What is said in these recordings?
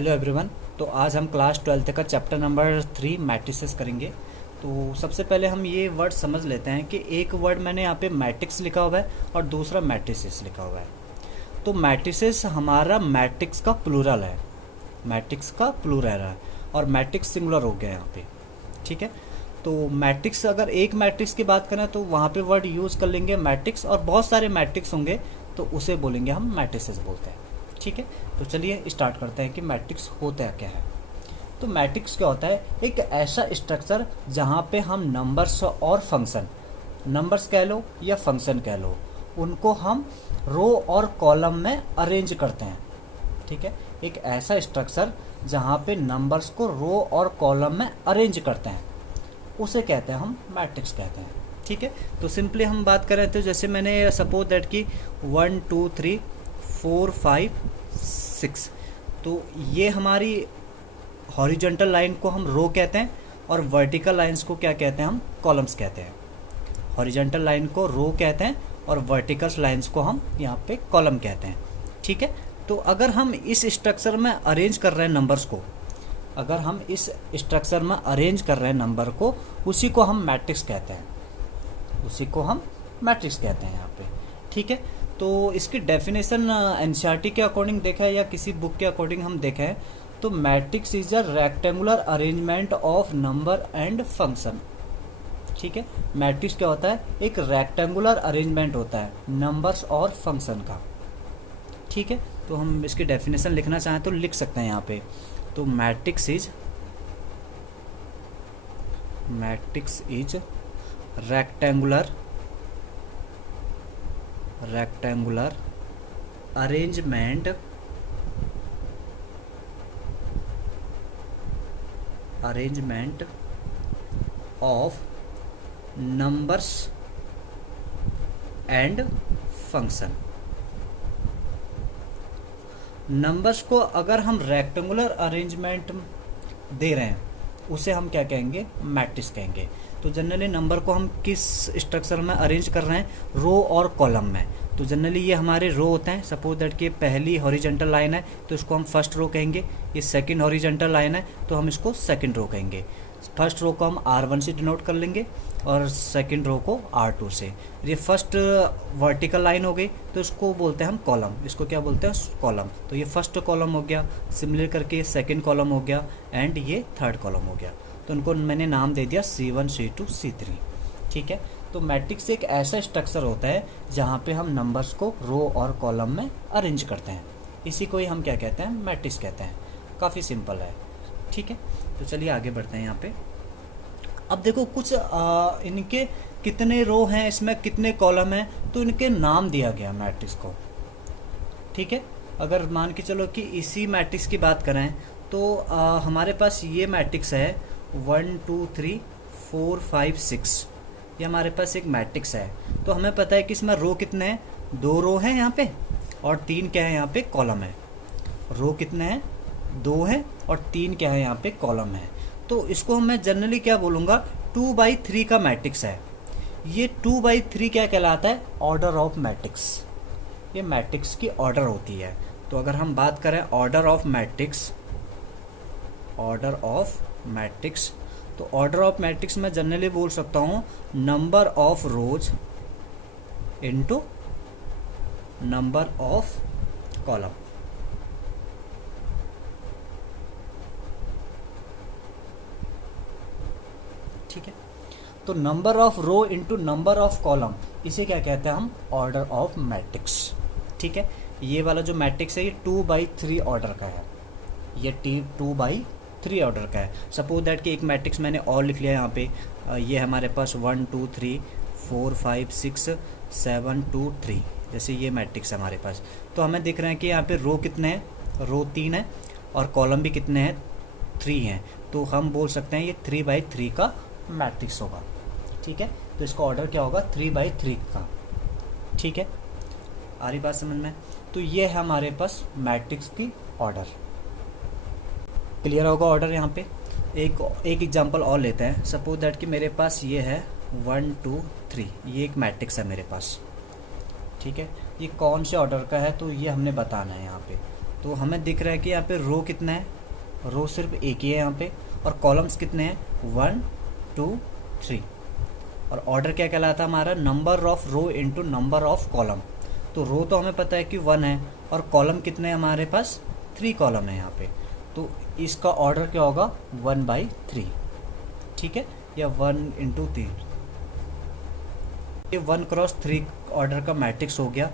Hello everyone. तो आज हम क्लास 12th का चैप्टर नंबर 3 मैट्रिसेस करेंगे। तो सबसे पहले हम ये वर्ड समझ लेते हैं कि एक वर्ड मैंने यहाँ पे मैट्रिक्स लिखा हुआ है और दूसरा मैट्रिसेस लिखा हुआ है। तो मैट्रिसेस हमारा मैट्रिक्स का प्लूरल है, मैट्रिक्स का प्लूरल है और मैट्रिक्स सिंगुलर हो गया यहाँ पे। ठीक है, तो मैट्रिक्स अगर एक मैट्रिक्स की बात करें तो वहाँ पे वर्ड यूज़ कर लेंगे मैट्रिक्स, और बहुत सारे मैट्रिक्स होंगे तो उसे बोलेंगे हम मैट्रिसेस बोलते हैं। ठीक है, तो चलिए स्टार्ट करते हैं कि मैट्रिक्स होता क्या है। तो मैट्रिक्स क्या होता है? एक ऐसा स्ट्रक्चर जहाँ पे हम नंबर्स और फंक्शन, नंबर्स कह लो या फंक्शन कह लो, उनको हम रो और कॉलम में अरेंज करते हैं। ठीक है, एक ऐसा स्ट्रक्चर जहाँ पे नंबर्स को रो और कॉलम में अरेंज करते हैं उसे कहते हैं हम मैट्रिक्स कहते हैं। ठीक है, तो सिंपली हम बात करें तो जैसे मैंने सपोज दैट कि 1 2 3 4 5 6, तो ये हमारी हॉरिजॉन्टल लाइन को हम रो कहते हैं और वर्टिकल लाइंस को क्या कहते हैं? हम कॉलम्स कहते हैं। हॉरिजॉन्टल लाइन को रो कहते हैं और वर्टिकल लाइंस को हम यहाँ पे कॉलम कहते हैं। ठीक है, तो अगर हम इस स्ट्रक्चर में अरेंज कर रहे हैं नंबर्स को, अगर हम इस स्ट्रक्चर में अरेंज कर रहे हैं नंबर को, उसी को हम मैट्रिक्स कहते हैं, उसी को हम मैट्रिक्स कहते हैं यहाँ पे। ठीक है, तो इसकी डेफिनेशन एनसीईआरटी के अकॉर्डिंग देखा है या किसी बुक के अकॉर्डिंग हम देखें तो matrix is a rectangular arrangement of number and function. ठीक है, मैट्रिक्स क्या होता है? एक रेक्टेंगुलर अरेंजमेंट होता है नंबर्स और फंक्शन का। ठीक है, तो हम इसकी डेफिनेशन लिखना चाहें तो लिख सकते हैं यहाँ पे। तो matrix is rectangular arrangement of numbers and function. Numbers को अगर हम रेक्टेंगुलर अरेंजमेंट दे रहे हैं उसे हम क्या कहेंगे? मैट्रिक्स कहेंगे। तो जनरली नंबर को हम किस स्ट्रक्चर में अरेंज कर रहे हैं? रो और कॉलम में। तो जनरली ये हमारे रो होते हैं। सपोज दैट कि पहली हॉरिजॉन्टल लाइन है तो इसको हम फर्स्ट रो कहेंगे, ये सेकंड हॉरिजॉन्टल लाइन है तो हम इसको सेकंड रो कहेंगे। फर्स्ट रो को हम R1 से डिनोट कर लेंगे और सेकंड रो को R2 से। ये फर्स्ट वर्टिकल लाइन हो गई तो इसको बोलते हैं हम कॉलम, इसको क्या बोलते हैं? कॉलम। तो ये फर्स्ट कॉलम हो गया, सिमिलर करके ये सेकंड कॉलम हो गया एंड ये थर्ड कॉलम हो गया। तो उनको मैंने नाम दे दिया C1 C2 C3। ठीक है, तो मैट्रिक्स एक ऐसा स्ट्रक्चर होता है जहाँ पे हम नंबर्स को रो और कॉलम में अरेंज करते हैं, इसी को ही हम क्या कहते हैं? मैट्रिक्स कहते हैं। काफ़ी सिंपल है। ठीक है, तो चलिए आगे बढ़ते हैं यहाँ पे। अब देखो कुछ इनके कितने रो हैं, इसमें कितने कॉलम हैं, तो इनके नाम दिया गया मैट्रिक्स को। ठीक है, अगर मान के चलो कि इसी मैट्रिक्स की बात करें तो हमारे पास ये मैट्रिक्स है 1 2 3 4 5 6, ये हमारे पास एक मैट्रिक्स है। तो हमें पता है कि इसमें रो कितने हैं? 2 रो हैं यहाँ पे और 3 क्या है? यहाँ पे कॉलम है। रो कितने हैं? 2 हैं और 3 क्या है? यहाँ पे कॉलम है। तो इसको मैं जनरली क्या बोलूँगा? 2/3 का मैट्रिक्स है। ये 2/3 क्या कहलाता है? Order of matrix. ये मैट्रिक्स की ऑर्डर होती है। तो अगर हम बात करें ऑर्डर ऑफ मैट्रिक्स, तो ऑर्डर ऑफ मैट्रिक्स में जनरली बोल सकता हूँ number of rows into number of column. ठीक है, तो number of row into number of column, इसे क्या कहते हैं हम? Order of matrix. ठीक है, ये वाला जो मैट्रिक्स है ये 2/3 ऑर्डर का है, ये 2/3 ऑर्डर का है। सपोज दैट कि एक मैट्रिक्स मैंने और लिख लिया यहाँ पे, ये हमारे पास 1 2 3 4 5 6 7 2 3, जैसे ये मैट्रिक्स है हमारे पास। तो हमें दिख रहे हैं कि यहाँ पे रो कितने हैं? रो 3 है और कॉलम भी कितने हैं? 3 हैं। तो हम बोल सकते हैं ये 3/3 का मैट्रिक्स होगा। ठीक है, तो इसका ऑर्डर क्या होगा? 3/3 का। ठीक है, आ रही बात समझ में? तो ये है हमारे पास मैट्रिक्स की ऑर्डर। क्लियर होगा ऑर्डर यहाँ पे? एक एग्जांपल और लेते हैं। सपोज दैट कि मेरे पास ये है 1 2 3, ये एक मैट्रिक्स है मेरे पास। ठीक है, ये कौन से ऑर्डर का है तो ये हमने बताना है यहाँ पे। तो हमें दिख रहा है कि यहाँ पे रो कितना है, रो सिर्फ एक ही है यहाँ पे, और कॉलम्स कितने हैं, 1 2 3। और ऑर्डर क्या कहलाता है हमारा, number of row into number of column. तो रो तो हमें पता है कि 1 है, और कॉलम कितने हैं हमारे पास, 3 कॉलम है यहाँ पे। तो इसका ऑर्डर क्या होगा, 1/3, ठीक है, या 1 इंटू 3। ये 1x3 ऑर्डर का मैट्रिक्स हो गया।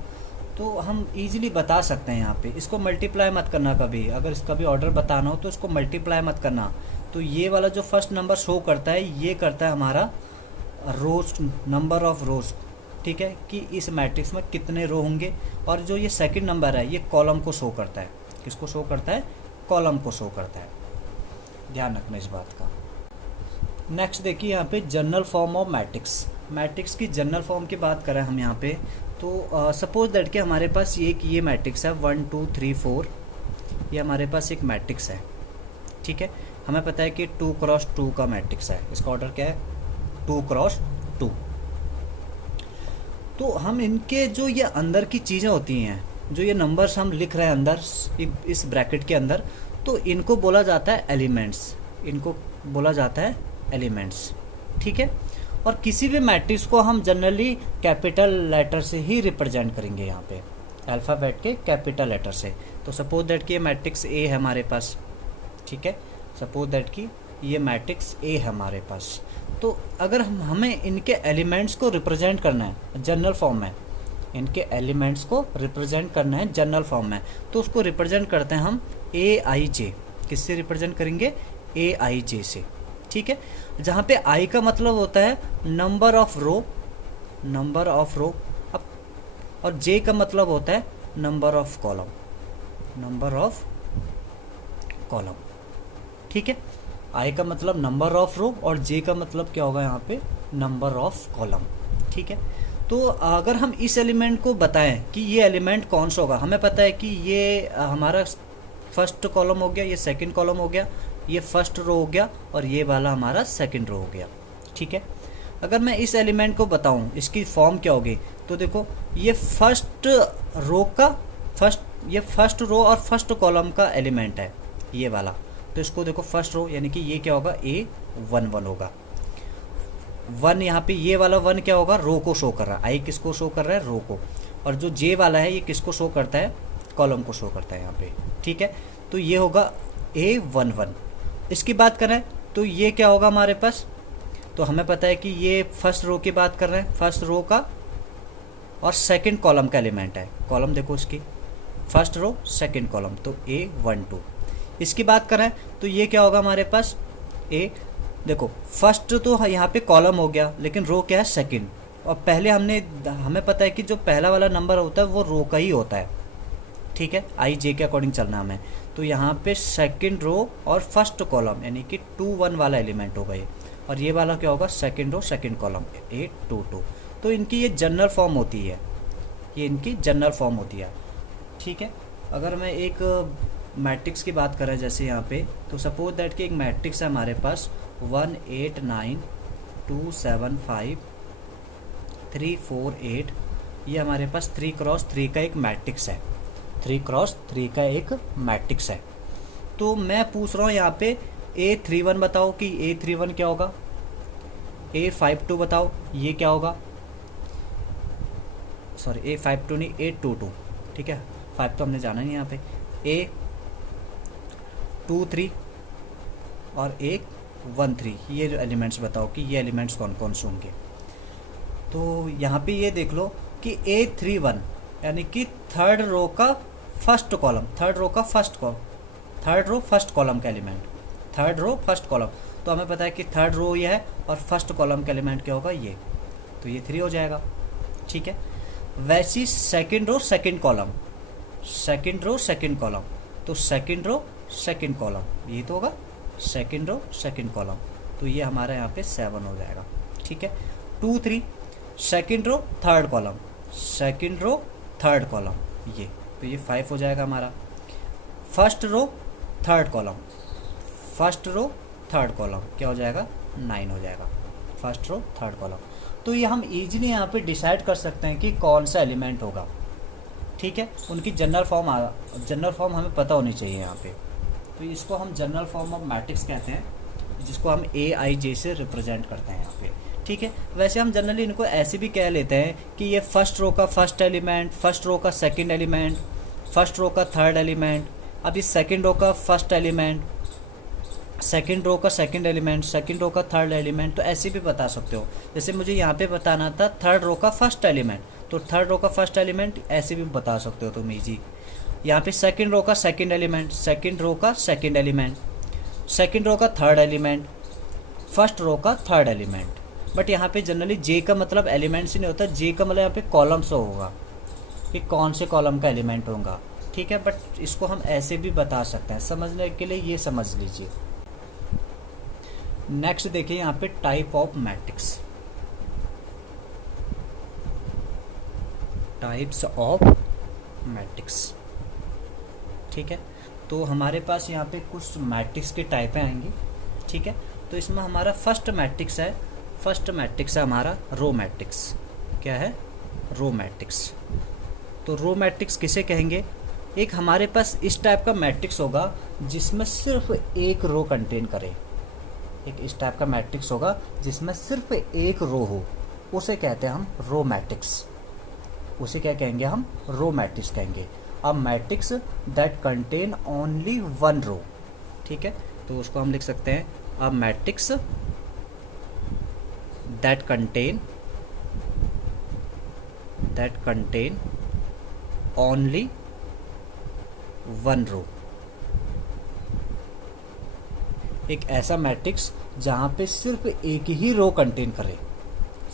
तो हम इजीली बता सकते हैं यहाँ पे, इसको मल्टीप्लाई मत करना कभी, अगर इसका भी ऑर्डर बताना हो तो इसको मल्टीप्लाई मत करना। तो ये वाला जो फर्स्ट नंबर शो करता है, ये करता है हमारा रोज, नंबर ऑफ रोज, ठीक है, कि इस मैट्रिक्स में कितने रो होंगे। और जो ये सेकंड नंबर है, ये कॉलम को शो करता है, किसको शो करता है, कॉलम को शो करता है, ध्यान रखना इस बात का। नेक्स्ट देखिए यहाँ पे general form of matrix. Matrix की जनरल फॉर्म की बात करें हम यहाँ पे, तो सपोज दैट कि हमारे पास ये मैट्रिक्स है 1 2 3 4, ये हमारे पास एक मैट्रिक्स है, ठीक है। हमें पता है कि 2x2 का मैट्रिक्स है, इसका ऑर्डर क्या है, 2x2। तो हम इनके जो ये अंदर की चीज़ें होती हैं, जो ये नंबर्स हम लिख रहे हैं अंदर इस ब्रैकेट के अंदर, तो इनको बोला जाता है एलिमेंट्स, इनको बोला जाता है एलिमेंट्स, ठीक है। और किसी भी मैट्रिक्स को हम जनरली कैपिटल लेटर से ही रिप्रेजेंट करेंगे, यहाँ पे अल्फ़ाबेट के कैपिटल लेटर से। तो सपोज दैट कि ये मैट्रिक्स ए है हमारे पास, ठीक है, सपोज दैट कि ये मैट्रिक्स ए है हमारे पास। तो अगर हमें इनके एलिमेंट्स को रिप्रेजेंट करना है जनरल फॉर्म में, इनके एलिमेंट्स को रिप्रेजेंट करना है जनरल फॉर्म में, तो उसको रिप्रेजेंट करते हैं हम AIJ। किससे रिप्रेजेंट करेंगे, AIJ से, ठीक है। जहाँ पे आई का मतलब होता है number of row, number of row, अब और जे का मतलब होता है number of column, number of column, ठीक है। आई का मतलब नंबर ऑफ रो और जे का मतलब क्या होगा यहाँ पे, नंबर ऑफ कॉलम, ठीक है। तो अगर हम इस एलिमेंट को बताएं कि ये एलिमेंट कौन सा होगा, हमें पता है कि ये हमारा फर्स्ट कॉलम हो गया, ये सेकंड कॉलम हो गया, ये फर्स्ट रो हो गया, और ये वाला हमारा सेकंड रो हो गया, ठीक है। अगर मैं इस एलिमेंट को बताऊं इसकी फॉर्म क्या होगी, तो देखो ये फर्स्ट रो का ये फर्स्ट रो और फर्स्ट कॉलम का एलिमेंट है ये वाला। तो इसको देखो फर्स्ट रो, यानी कि ये क्या होगा, A11 होगा। 1 यहाँ पे ये वाला 1 क्या होगा, रो को शो कर रहा है, आई किसको शो कर रहा है, रो को। और जो जे वाला है ये किसको शो करता है, कॉलम को शो करता है यहाँ पे, ठीक है। तो ये होगा A11। इसकी बात करें तो ये क्या होगा हमारे पास, तो हमें पता है कि ये फर्स्ट रो की बात कर रहे हैं, फर्स्ट रो का और सेकंड कॉलम का एलिमेंट है। कॉलम देखो इसकी, फर्स्ट रो सेकंड कॉलम, तो A12। इसकी बात करें तो ये क्या होगा हमारे पास, देखो फर्स्ट तो यहाँ पे कॉलम हो गया, लेकिन रो क्या है, सेकंड। और पहले हमें पता है कि जो पहला वाला नंबर होता है वो रो का ही होता है, ठीक है, IJ के अकॉर्डिंग चलना हमें। तो यहाँ पे सेकंड रो और फर्स्ट कॉलम, यानी कि 2 1 वाला एलिमेंट होगा ये, और ये वाला क्या होगा, second row second column, A22। तो इनकी ये जनरल फॉर्म होती है, ये इनकी जनरल फॉर्म होती है, ठीक है। अगर मैं एक मैट्रिक्स की बात करें जैसे यहाँ पे, तो सपोज दैट कि एक मैट्रिक्स है हमारे पास 1 8 9 2 7 5 3 4 8, ये हमारे पास 3x3 का एक मैट्रिक्स है, 3x3 का एक मैट्रिक्स है। तो मैं पूछ रहा हूँ यहाँ पे A31 बताओ कि A31 क्या होगा, A52 बताओ ये क्या होगा, सॉरी A52 नहीं, A22, ठीक है, 5 तो हमने जाना नहीं यहाँ पे, A23 और A13, ये जो एलिमेंट्स बताओ कि ये एलिमेंट्स कौन कौन से होंगे। तो यहाँ पे ये देख लो कि A31 यानी कि थर्ड रो का first column, third row first column का element, third row first column. तो हमें पता है कि थर्ड रो ये है और फर्स्ट कॉलम का एलिमेंट क्या होगा, ये, तो ये 3 हो जाएगा, ठीक है। वैसी second row second column, second row second column, तो सेकंड रो सेकंड कॉलम, ये तो होगा सेकंड रो सेकंड कॉलम, तो ये हमारा यहाँ पे 7 हो जाएगा, ठीक है। 2 3 second row third column, second row third column, ये तो ये 5 हो जाएगा हमारा। First row third column, first row third column क्या हो जाएगा, 9 हो जाएगा, फर्स्ट रो थर्ड कॉलम। तो ये हम इजीली यहाँ पे डिसाइड कर सकते हैं कि कौन सा एलिमेंट होगा, ठीक है, उनकी जनरल फॉर्म हमें पता होनी चाहिए यहाँ पे। तो इसको हम जनरल फॉर्म ऑफ मैट्रिक्स कहते हैं, जिसको हम ए आई जे से रिप्रेजेंट करते हैं यहाँ पे। ठीक है, वैसे हम जनरली इनको ऐसे भी कह लेते हैं कि ये फर्स्ट रो का फर्स्ट एलिमेंट, फर्स्ट रो का सेकंड एलिमेंट, फर्स्ट रो का थर्ड एलिमेंट, अब इस सेकंड रो का फर्स्ट एलिमेंट, सेकंड रो का सेकंड एलिमेंट, सेकंड रो का थर्ड एलिमेंट, तो ऐसे भी बता सकते हो। जैसे मुझे यहाँ पे बताना था थर्ड रो का फर्स्ट एलिमेंट, तो थर्ड रो का फर्स्ट एलिमेंट ऐसे भी बता सकते हो तुम इजी। यहाँ पे सेकंड रो का सेकंड एलिमेंट, सेकंड रो का सेकंड एलिमेंट, सेकंड रो का थर्ड एलिमेंट, फर्स्ट रो का थर्ड एलिमेंट। बट यहाँ पे जनरली जे का मतलब एलिमेंट्स ही नहीं होता, जे का मतलब यहाँ पे कॉलम से होगा कि कौन से कॉलम का एलिमेंट होगा। ठीक है, बट इसको हम ऐसे भी बता सकते हैं, समझने के लिए ये समझ लीजिए। नेक्स्ट देखिए यहाँ पे type of matrix, types of matrix. ठीक है, तो हमारे पास यहाँ पे कुछ मैट्रिक्स के टाइपें आएंगी। ठीक है, तो इसमें हमारा फर्स्ट मैट्रिक्स है हमारा रो मैट्रिक्स। क्या है? Row matrix. तो रो मैट्रिक्स किसे कहेंगे? एक हमारे पास इस टाइप का मैट्रिक्स होगा जिसमें सिर्फ एक रो कंटेन करे। एक इस टाइप का मैट्रिक्स होगा जिसमें सिर्फ एक रो हो, उसे कहते हैं हम रो मैट्रिक्स। उसे क्या कहेंगे हम? रो मैट्रिक्स कहेंगे। A matrix that contain only one row. ठीक है, तो उसको हम लिख सकते हैं a matrix that contain only one row. एक ऐसा मैट्रिक्स जहाँ पे सिर्फ एक ही रो कंटेन करे,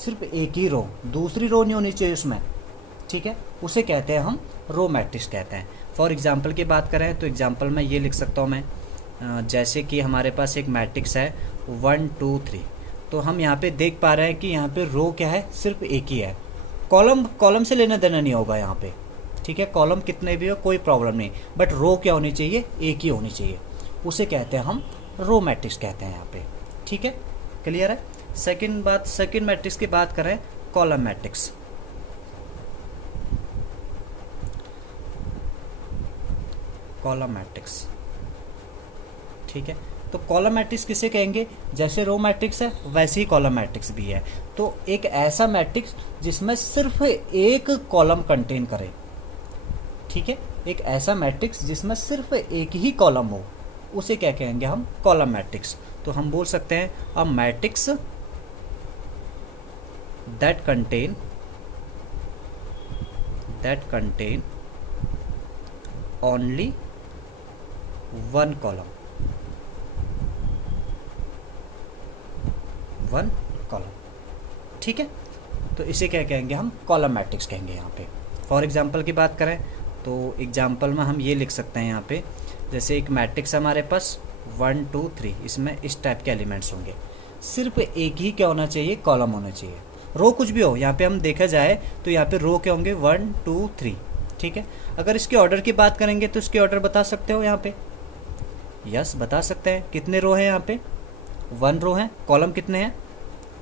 सिर्फ एक ही रो, दूसरी रो नहीं होनी चाहिए उसमें। ठीक है, उसे कहते हैं हम रो मैट्रिक्स कहते हैं। फॉर एग्जांपल की बात करें तो एग्जांपल में ये लिख सकता हूँ मैं, जैसे कि हमारे पास एक मैट्रिक्स है 1 2 3। तो हम यहाँ पे देख पा रहे हैं कि यहाँ पे रो क्या है? सिर्फ एक ही है। कॉलम से लेना देना नहीं होगा यहाँ पे। ठीक है, कॉलम कितने भी हो कोई प्रॉब्लम नहीं, बट रो क्या होनी चाहिए? एक ही होनी चाहिए। उसे कहते हैं हम रो मैट्रिक्स कहते हैं यहाँ पे। ठीक है, क्लियर है? सेकंड मैट्रिक्स की बात करें, कॉलम मैट्रिक्स। Column matrix. ठीक है, तो कॉलम मैट्रिक्स किसे कहेंगे? जैसे रो मैट्रिक्स है वैसे ही कॉलम मैट्रिक्स भी है। तो एक ऐसा मैट्रिक्स जिसमें सिर्फ एक कॉलम कंटेन करे। ठीक है, एक ऐसा मैट्रिक्स जिसमें सिर्फ एक ही कॉलम हो, उसे क्या कहेंगे हम? Column matrix. तो हम बोल सकते हैं a matrix that contain only one column. ठीक है, तो इसे क्या कहेंगे हम? कॉलम मैट्रिक्स कहेंगे यहाँ पे। फॉर एग्जांपल की बात करें तो एग्जांपल में हम ये लिख सकते हैं यहाँ पे, जैसे एक मैट्रिक्स हमारे पास 1 2 3, इसमें इस टाइप के एलिमेंट्स होंगे। सिर्फ एक ही क्या होना चाहिए? कॉलम होना चाहिए। रो कुछ भी हो, यहाँ पे हम देखा जाए तो यहाँ पे रो क्या होंगे? 1 2 3। ठीक है, अगर इसके ऑर्डर की बात करेंगे तो इसके ऑर्डर बता सकते हो यहाँ पे? यस, बता सकते हैं। कितने रो हैं यहाँ पे? 1 रो है। कॉलम कितने हैं?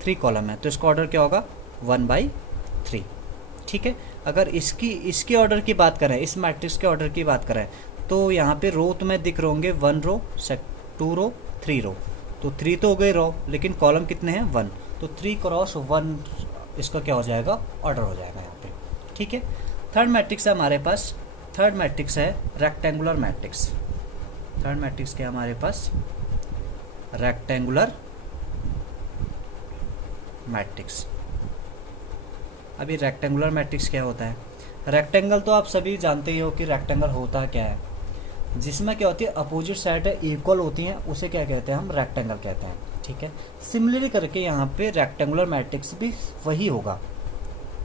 3 कॉलम है, तो इसका ऑर्डर क्या होगा? 1/3। ठीक है, अगर इसके ऑर्डर की बात करें, इस मैट्रिक्स के ऑर्डर की बात करें, तो यहाँ पे रो तुम्हें दिख रहे होंगे 1 रो, 2 रो, 3 रो। तो 3 तो हो गए रो, लेकिन कॉलम कितने हैं? 1। तो 3 क्रॉस 1 इसका क्या हो जाएगा? ऑर्डर हो जाएगा यहाँ पे। ठीक है, थर्ड मैट्रिक्स है हमारे पास। थर्ड मैट्रिक्स है रेक्टेंगुलर मैट्रिक्स। थर्ड मैट्रिक्स क्या है हमारे पास? Rectangular matrix. अभी रेक्टेंगुलर मैट्रिक्स क्या होता है? रेक्टेंगल तो आप सभी जानते ही हो कि रेक्टेंगल होता क्या है, जिसमें क्या होती है? अपोजिट साइड इक्वल होती हैं, उसे क्या कहते हैं? हम रेक्टेंगल कहते हैं। ठीक है, सिमिलरली करके यहाँ पे रेक्टेंगुलर मैट्रिक्स भी वही होगा।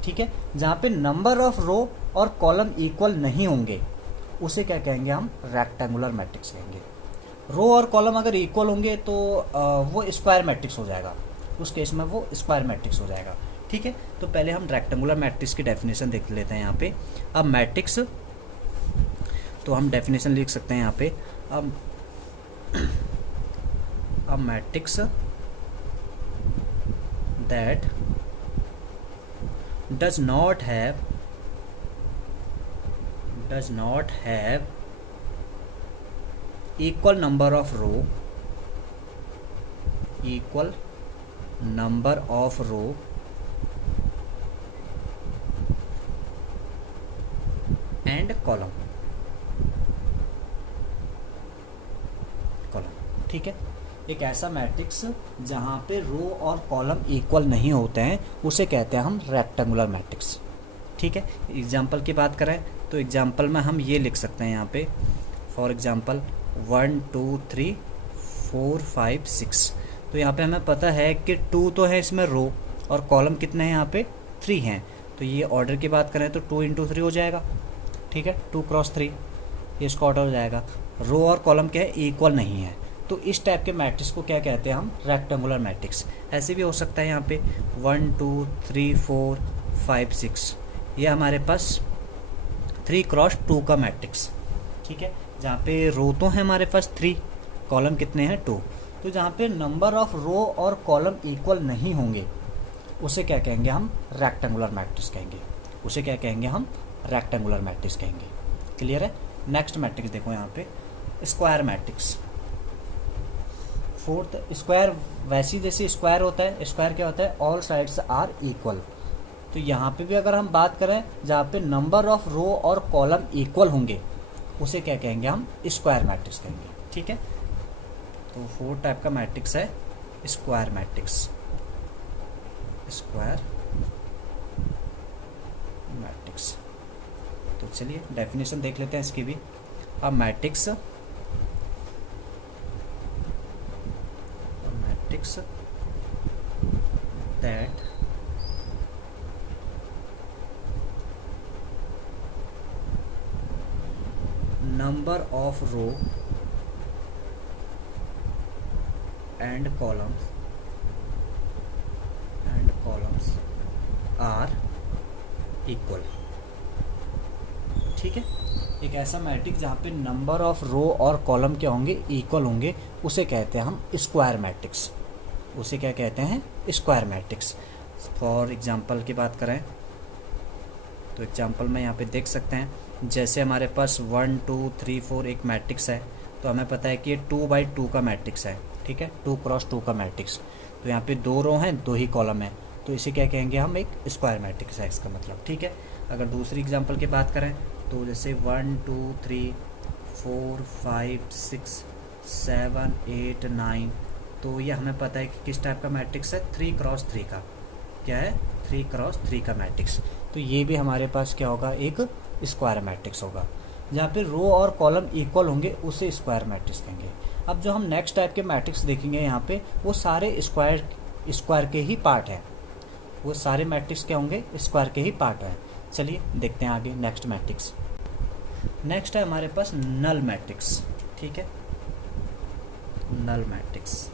ठीक है, जहाँ पे नंबर ऑफ रो और कॉलम इक्वल नहीं होंगे, उसे क्या कहेंगे हम? रेक्टेंगुलर मैट्रिक्स कहेंगे। रो और कॉलम अगर इक्वल होंगे तो वो स्क्वायर मैट्रिक्स हो जाएगा, उस केस में वो स्क्वायर मैट्रिक्स हो जाएगा। ठीक है, तो पहले हम रेक्टेंगुलर मैट्रिक्स की डेफिनेशन देख लेते हैं यहाँ पे। अब मैट्रिक्स, तो हम डेफिनेशन लिख सकते हैं यहाँ पे, अब matrix that does not have does not have equal number of row equal number of row and column। ठीक है, एक ऐसा मैट्रिक्स जहाँ पे रो और कॉलम इक्वल नहीं होते हैं उसे कहते हैं हम रेक्टेंगुलर मैट्रिक्स। ठीक है, एग्जाम्पल की बात करें तो एग्जाम्पल में हम ये लिख सकते हैं यहाँ पे फॉर एग्जाम्पल 1 2 3 4 5 6। तो यहाँ पे हमें पता है कि 2 तो है इसमें रो और कॉलम कितने हैं यहाँ पे 3 हैं। तो ये ऑर्डर की बात करें तो 2 इंटू 3 हो जाएगा। ठीक है, 2 क्रॉस 3 ये इसका ऑर्डर हो जाएगा। रो और कॉलम क्या है, इक्वल नहीं है। तो इस टाइप के मैट्रिक्स को क्या कहते हैं हम, रेक्टेंगुलर मैट्रिक्स। ऐसे भी हो सकता है यहाँ पे 1 2 3 4 5 6 ये हमारे पास 3 क्रॉस 2 का मैट्रिक्स। ठीक है, जहाँ पे रो तो है हमारे पास 3, कॉलम कितने हैं 2। तो जहाँ पे नंबर ऑफ रो और कॉलम इक्वल नहीं होंगे उसे क्या कहेंगे हम, रेक्टेंगुलर मैट्रिक्स कहेंगे। उसे क्या कहेंगे हम, रेक्टेंगुलर मैट्रिक्स कहेंगे। क्लियर है। नेक्स्ट मैट्रिक्स देखो यहाँ पे स्क्वायर मैट्रिक्स। फोर्थ, स्क्वायर वैसी जैसे स्क्वायर होता है, स्क्वायर क्या होता है, ऑल साइड्स आर इक्वल। तो यहाँ पे भी अगर हम बात करें जहाँ पे नंबर ऑफ रो और कॉलम इक्वल होंगे उसे क्या कहेंगे हम, स्क्वायर मैट्रिक्स कहेंगे। ठीक है, तो 4 टाइप का मैट्रिक्स है स्क्वायर मैट्रिक्स। स्क्वायर मैट्रिक्स, तो चलिए डेफिनेशन देख लेते हैं इसकी भी। अब matrix that number of row and columns are equal। ठीक है, एक ऐसा मैट्रिक्स जहाँ पे नंबर ऑफ रो और कॉलम क्या होंगे, इक्वल होंगे, उसे कहते हैं हम स्क्वायर मैट्रिक्स। उसे क्या कहते हैं, स्क्वायर मैट्रिक्स। फॉर एग्जांपल की बात करें तो एग्जांपल में यहाँ पे देख सकते हैं, जैसे हमारे पास 1 2 3 4 एक मैट्रिक्स है, तो हमें पता है कि ये 2/2 का मैट्रिक्स है। ठीक है, 2 क्रॉस 2 का मैट्रिक्स। तो यहाँ पे 2 रो हैं, 2 ही कॉलम है, तो इसे क्या कहेंगे हम, एक स्क्वायर मैट्रिक्स है इसका मतलब। ठीक है, अगर दूसरी एग्जाम्पल की बात करें तो जैसे 1 2 3 4 5 6 7 8 9, तो ये हमें पता है कि किस टाइप का मैट्रिक्स है, 3 क्रॉस 3 का। क्या है, 3 क्रॉस 3 का मैट्रिक्स। तो ये भी हमारे पास क्या होगा, एक स्क्वायर मैट्रिक्स होगा। जहाँ पे रो और कॉलम इक्वल होंगे उसे स्क्वायर मैट्रिक्स कहेंगे। अब जो हम नेक्स्ट टाइप के मैट्रिक्स देखेंगे यहाँ पे, वो सारे स्क्वायर के ही पार्ट हैं। वो सारे मैट्रिक्स क्या होंगे, स्क्वायर के ही पार्ट हैं। चलिए देखते हैं आगे नेक्स्ट मैट्रिक्स। नेक्स्ट है हमारे पास नल मैट्रिक्स। ठीक है, नल मैट्रिक्स।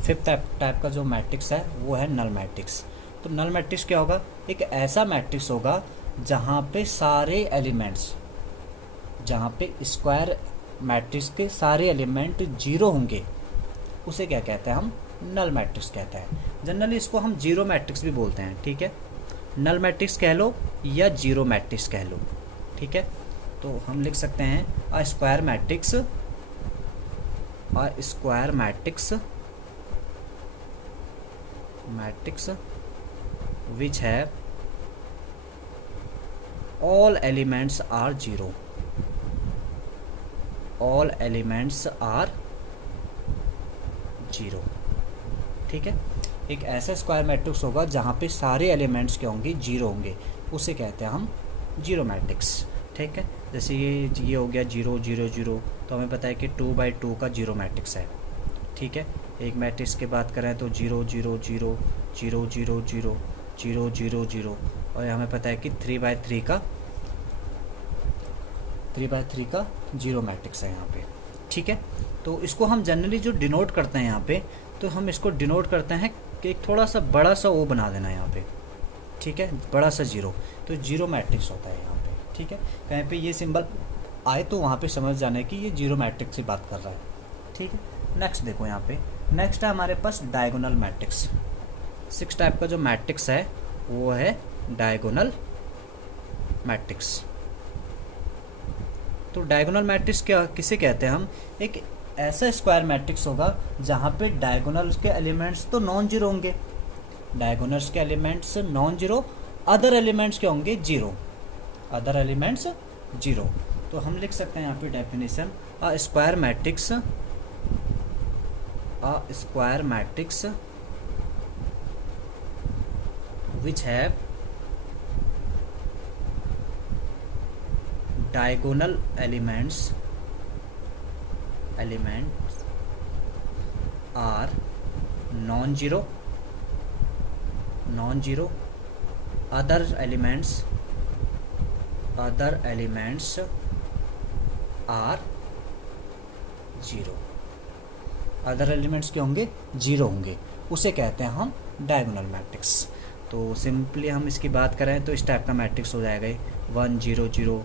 फिफ्थ टाइप का जो मैट्रिक्स है वो है नल मैट्रिक्स। तो नल मैट्रिक्स क्या होगा, एक ऐसा मैट्रिक्स होगा जहाँ पे सारे एलिमेंट्स, जहाँ पे स्क्वायर मैट्रिक्स के सारे एलिमेंट 0 होंगे उसे क्या कहते हैं हम, नल मैट्रिक्स कहते हैं। जनरली इसको हम जीरो मैट्रिक्स भी बोलते हैं। ठीक है, नल मैट्रिक्स कह लो या जीरो मैट्रिक्स कह लो। ठीक है, तो हम लिख सकते हैं a square matrix, matrix which have all elements are 0, all elements are 0। ठीक है, एक ऐसा स्क्वायर मैट्रिक्स होगा जहाँ पे सारे एलिमेंट्स क्या होंगे, 0 होंगे, उसे कहते हैं हम जीरो मैट्रिक्स। ठीक है, जैसे ये हो गया 0 0 0, तो हमें पता है कि 2/2 का जीरो मैट्रिक्स है। ठीक है, एक मैट्रिक्स की बात करें तो 0 0 0 0 0 0 0 0 0, और हमें पता है कि 3/3 का जीरो मैट्रिक्स है यहाँ पे। ठीक है, तो इसको हम जनरली जो डिनोट करते हैं यहाँ पे, तो हम इसको डिनोट करते हैं कि एक थोड़ा सा बड़ा सा ओ बना देना यहाँ पे। ठीक है, बड़ा सा जीरो, तो जीरो मैट्रिक्स होता है यहाँ पे। ठीक है, कहीं पे ये सिंबल आए तो वहाँ पे समझ जाना है कि ये जीरो मैट्रिक्स की बात कर रहा है। ठीक है, नेक्स्ट देखो यहाँ पे, नेक्स्ट है हमारे पास डायगोनल मैट्रिक्स। 6 टाइप का जो मैट्रिक्स है वो है डायगोनल मैट्रिक्स। तो डायगोनल मैट्रिक्स क्या किसे कहते हैं हम? एक ऐसा स्क्वायर मैट्रिक्स होगा जहाँ पे डायगोनल्स के एलिमेंट्स तो नॉन जीरो होंगे, डायगोनल्स के elements non zero, other elements क्या होंगे? Zero, other elements zero. तो हम लिख सकते हैं यहाँ पे definition, a square matrix, a square matrix which have diagonal elements are non-zero, other elements are zero, other elements क्या होंगे? जीरो होंगे, उसे कहते हैं हम डायगोनल मैट्रिक्स। तो सिंपली हम इसकी बात करें तो इस टाइप का मैट्रिक्स हो जाएगा 1 0 0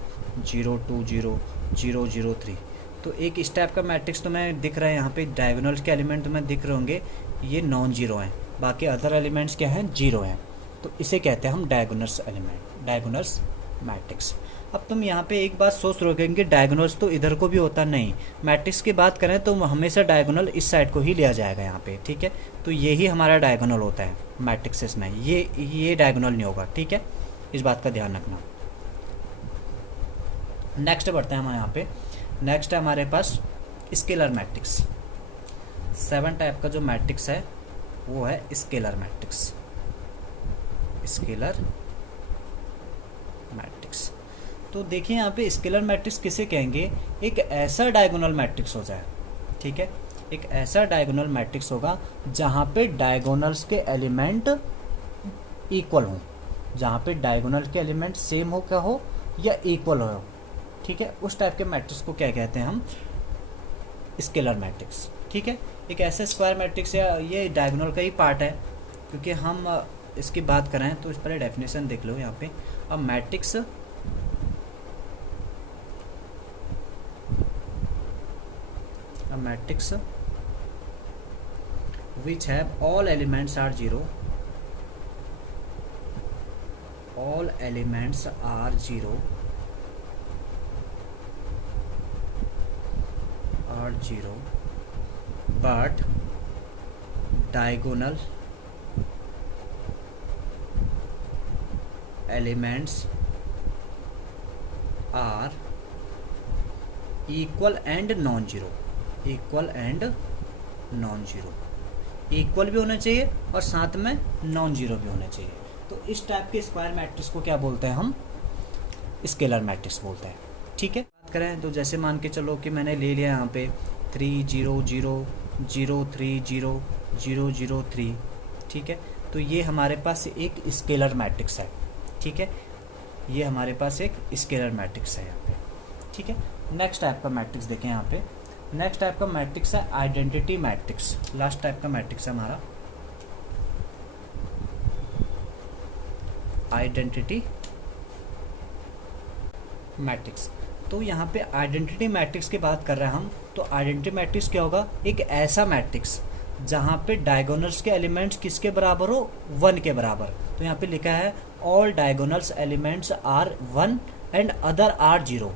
0 2 0 0 0 3। तो एक इस टाइप का मैट्रिक्स तो मैं दिख रहा है यहाँ पे, डायगोनल्स के एलिमेंट तो मैं दिख रहे होंगे ये नॉन जीरो हैं, बाकी अदर एलिमेंट्स क्या हैं? जीरो हैं। तो इसे कहते हैं हम डायगोनल्स एलिमेंट, डायगोनल्स मैट्रिक्स। अब तुम यहाँ पे एक बात सोच रहे हो कि डायगोनल्स तो इधर को भी होता नहीं, मैट्रिक्स की बात करें तो हमेशा डायगोनल इस साइड को ही लिया जाएगा यहाँ पे, ठीक है। तो यही हमारा डायगोनल होता है मैट्रिक्सेस में, ये डायगोनल नहीं होगा, ठीक है, इस बात का ध्यान रखना। नेक्स्ट बढ़ते हैं हम यहाँ पे। नेक्स्ट है हमारे पास स्केलर मैट्रिक्स। 7 टाइप का जो मैट्रिक्स है वो है स्केलर मैट्रिक्स, स्केलर मैट्रिक्स। तो देखिए यहाँ पे स्केलर मैट्रिक्स किसे कहेंगे? एक ऐसा डायगोनल मैट्रिक्स हो जाए, ठीक है, एक ऐसा डायगोनल मैट्रिक्स होगा जहाँ पे डायगोनल्स के एलिमेंट इक्वल हों, जहाँ पे डायगोनल के एलिमेंट सेम हो क्या हो या इक्वल हो, ठीक है, उस टाइप के मैट्रिक्स को क्या कहते हैं हम? स्केलर मैट्रिक्स, ठीक है। एक ऐसे स्क्वायर मैट्रिक्स या ये डायगोनल का ही पार्ट है, क्योंकि हम इसकी बात करें तो इस पर डेफिनेशन देख लो यहाँ पे, अब matrix matrix which have all elements are zero, all elements are zero, but diagonal elements are equal and non-zero, equal and non zero, equal भी होना चाहिए और साथ में नॉन जीरो भी होना चाहिए। तो इस टाइप के स्क्वायर मैट्रिक्स को क्या बोलते हैं हम? स्केलर मैट्रिक्स बोलते हैं, ठीक है। बात करें तो जैसे मान के चलो कि मैंने ले लिया यहाँ पे 3 0 0 0 3 0 0 0 3, ठीक है। तो ये हमारे पास एक स्केलर मैट्रिक्स है, ठीक है, ये हमारे पास एक स्केलर मैट्रिक्स है यहाँ पे, ठीक है। नेक्स्ट टाइप का मैट्रिक्स देखें यहाँ पे। नेक्स्ट टाइप का मैट्रिक्स है आइडेंटिटी मैट्रिक्स। लास्ट टाइप का मैट्रिक्स है हमारा आइडेंटिटी मैट्रिक्स। तो यहाँ पे आइडेंटिटी मैट्रिक्स की बात कर रहे हैं हम। तो आइडेंटिटी मैट्रिक्स क्या होगा? एक ऐसा मैट्रिक्स जहाँ पे डायगोनल्स के एलिमेंट्स किसके बराबर हो? 1 के बराबर। तो यहाँ पे लिखा है all diagonals elements are 1 and other are 0।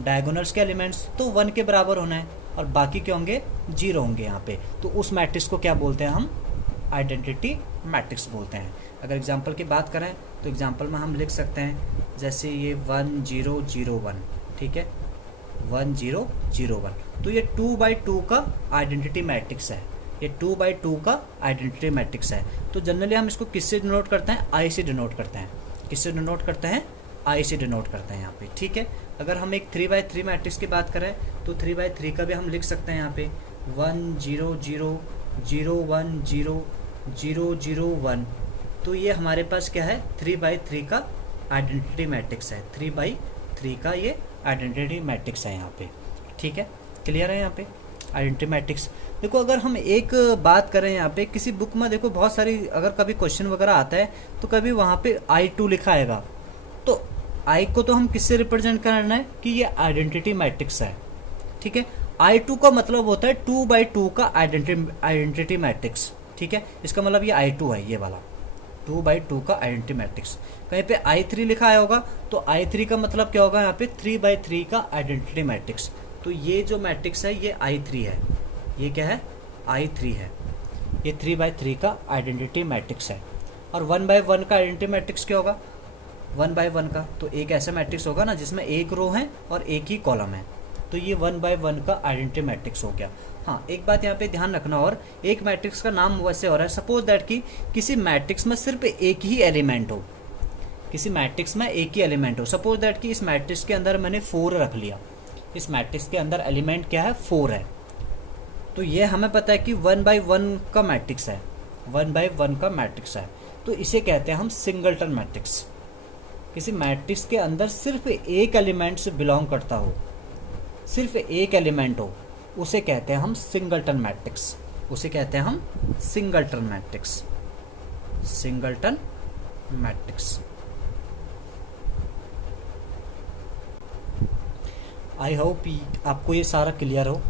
Diagonals के एलिमेंट्स तो 1 के बराबर होना है और बाकी क्या होंगे? 0 होंगे यहाँ पे। तो उस मैट्रिक्स को क्या बोलते हैं हम? आइडेंटिटी मैट्रिक्स बोलते हैं। अगर एग्जांपल की बात करें तो एग्जांपल में हम लिख सकते हैं जैसे ये 1 0 0 1, ठीक है, 1 0 0 1। तो ये 2/2 का आइडेंटिटी मैट्रिक्स है, ये 2/2 का आइडेंटिटी मैट्रिक्स है। तो जनरली हम इसको किससे डिनोट करते हैं? आई से डिनोट करते हैं। किससे डिनोट करते हैं? आई से डिनोट करते हैं यहाँ पे, ठीक है। अगर हम एक 3/3 मैट्रिक्स की बात करें तो 3/3 का भी हम लिख सकते हैं यहाँ पे 1 0 0 0 1 0 0 0 1। तो ये हमारे पास क्या है? 3/3 का आइडेंटिटी मैट्रिक्स है। 3/3 का ये आइडेंटिटी मैट्रिक्स है यहाँ पे, ठीक है। क्लियर है यहाँ पे आइडेंटिटी मैट्रिक्स। देखो अगर हम एक बात करें यहाँ पे, किसी बुक में देखो बहुत सारी अगर कभी क्वेश्चन वगैरह आता है तो कभी वहाँ पे I2 लिखा आएगा। तो I को तो हम किससे रिप्रेजेंट करना है कि ये आइडेंटिटी मैट्रिक्स है, ठीक है। I2 का मतलब होता है 2/2 का आइडेंटिटी मैट्रिक्स, ठीक है। इसका मतलब ये I2 है, ये वाला 2/2 का आइडेंटिटी मैट्रिक्स। कहीं पे I3 लिखा आया होगा तो I3 का मतलब क्या होगा, यहाँ पे 3/3 का आइडेंटिटी मैट्रिक्स। तो ये जो मैट्रिक्स है ये I3 है, ये क्या है, I3 है, ये 3/3 का आइडेंटिटी मैट्रिक्स है। और 1/1 का आइडेंटिटी मैट्रिक्स क्या होगा, 1/1 का तो एक ऐसा मैट्रिक्स होगा ना जिसमें एक रो है और एक ही कॉलम है, तो ये 1/1 का आइडेंटिटी मैट्रिक्स हो गया। हाँ, एक बात यहाँ पे ध्यान रखना, और एक मैट्रिक्स का नाम वैसे हो रहा है, सपोज दैट कि किसी मैट्रिक्स में सिर्फ एक ही एलिमेंट हो, किसी मैट्रिक्स में एक ही एलिमेंट हो। सपोज दैट कि इस मैट्रिक्स के अंदर मैंने 4 रख लिया, इस मैट्रिक्स के अंदर एलिमेंट क्या है, 4 है, तो ये हमें पता है कि 1/1 का मैट्रिक्स है, 1/1 का मैट्रिक्स है, तो इसे कहते हैं हम सिंगलटन मैट्रिक्स। किसी मैट्रिक्स के अंदर सिर्फ एक एलिमेंट से बिलोंग करता हो, सिर्फ एक एलिमेंट हो, उसे कहते हैं हम सिंगलटन मैट्रिक्स, उसे कहते हैं हम singleton matrix, singleton matrix. I hope आपको ये सारा क्लियर हो।